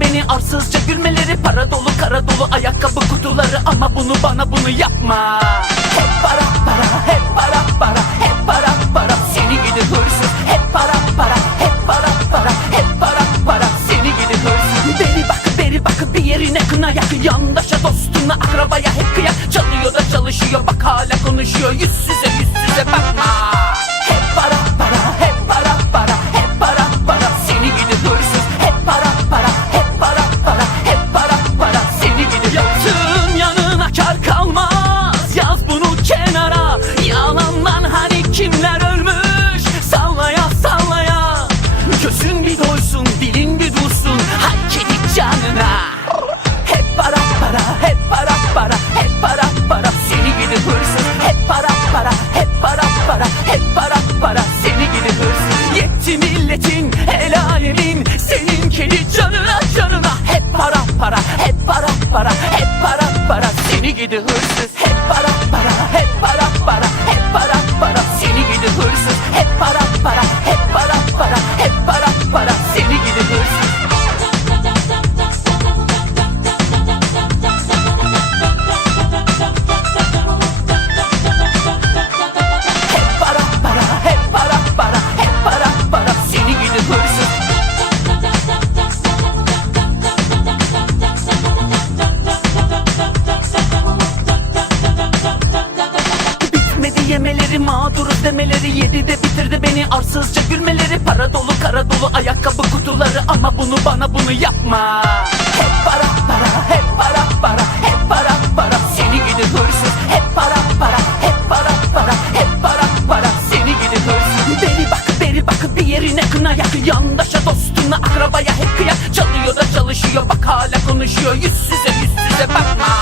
beni arsızca. Gülmeleri Para dolu kara dolu ayakkabı kutuları. Ama bunu bana bunu yapma. Hep para para hep para para hep para para. Seni gidi hırsız. Hep para para hep para para hep para para. Seni gidi hırsız. Beri bak beri bak bir yerine kına yak Yandaşa dostuna akrabaya hep kıyak. Çalıyor da çalışıyor bak hala konuşuyor. Yüzsüze yüzsüze bakma can you just. Yemeleri mağduruz demeleri Yedi de bitirdi beni arsızca gülmeleri. Para dolu kara dolu ayakkabı kutuları Ama bunu bana bunu yapma. Hep para para hep para para hep para para. Seni gidi hırsız hep para para hep para para hep para para. Seni gidi hırsız. Beri bak beri bak bir yerine kına yak Yandaşa dostuna akrabaya hep kıyak. Çalıyor da çalışıyor bak hala konuşuyor. Yüzsüze yüzsüze bakma